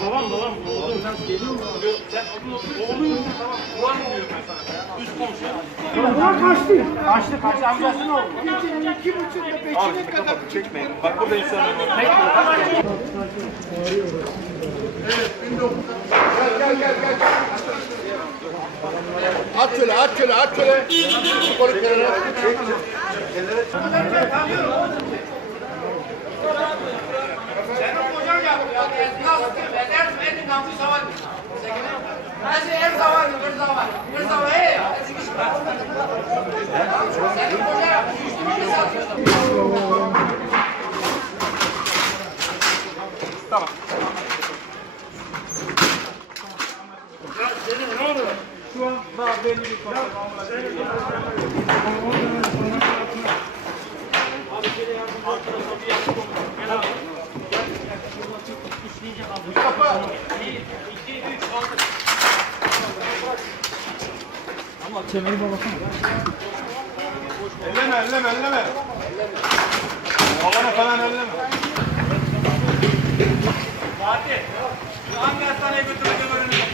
Babam babam oğlum sen geliyor mu? Sen oğlum tamam. Ulan diyor ben sana. Üst komşu. Ulan kaçtı. Kaçtı kaçtı amcası ne oldu? Gecenin iki buçukta peşine kadar. Çekmeyin. Bak burada insanlar. Evet 1900. Gel gel gel gel. At şöyle, at şöyle, at şöyle. Kolu kenara çek. Kenara çek. Senin kocan yaptı ya. Esnaf. Senin kampı zavallı. Her şey her zavallı, bir zavallı. Bir zavallı ya. Senin koca yapmış, üstümü mü satıyorsun? Tamam. Senin ne oluyor? Şu an daha belli bir konu. Abi şöyle yardım et. Altına tabii yapıp Mustafa. Kemeri babasana. Elleme, elleme, elleme. Babana falan elleme. Fatih, hangi hastaneye götürdüğünü görünüyor?